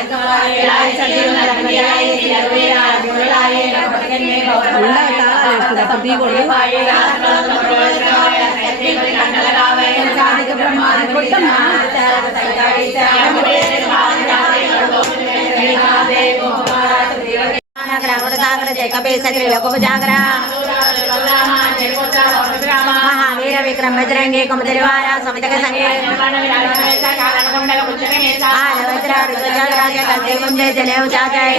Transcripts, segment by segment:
के ఉండాలి తాళాలు వేస్తుంది అప్పుడు దిగకూడదు కొట్టమ్మా మహావీర విక్రమ బజరంగి కుమతిరివార సమితక సంగే ఆలవజ్రాజ కందే ముందే జలేవు చాచాయి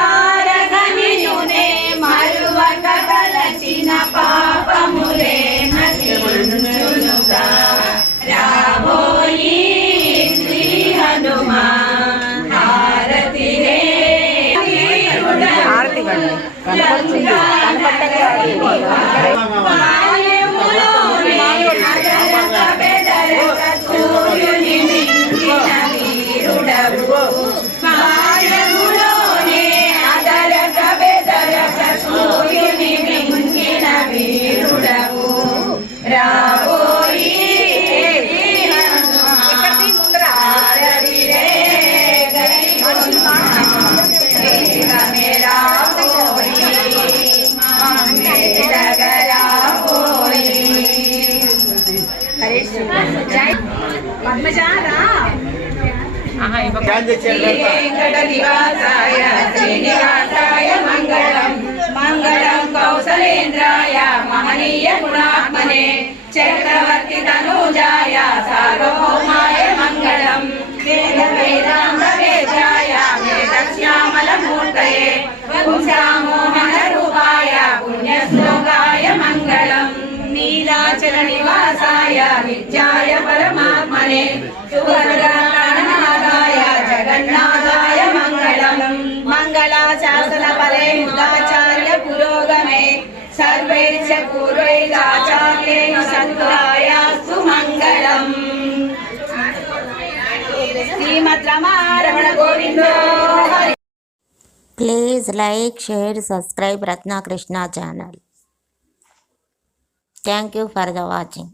వెంకటనివాసాయ శ్రీనివాసాయ మంగళం మంగళం కౌసలేంద్రాయ మహనీయ గుణాత్మనే చక్రవర్తి తనూజాయ సార్వభౌమాయ మంగళం వేద వేదాంత వేద పరమాత్మనే సుభద్రాయ జగన్నాథాయ మంగళం మంగళాశాసన పరే ముదాచార్య పురోగమే సర్వే పూర్వైరాచార్యై సత్రాయాస్తు మంగళం శ్రీమద్ రమారమణ గోవిందో please like share subscribe Ratnakrishna channel thank you for the watching.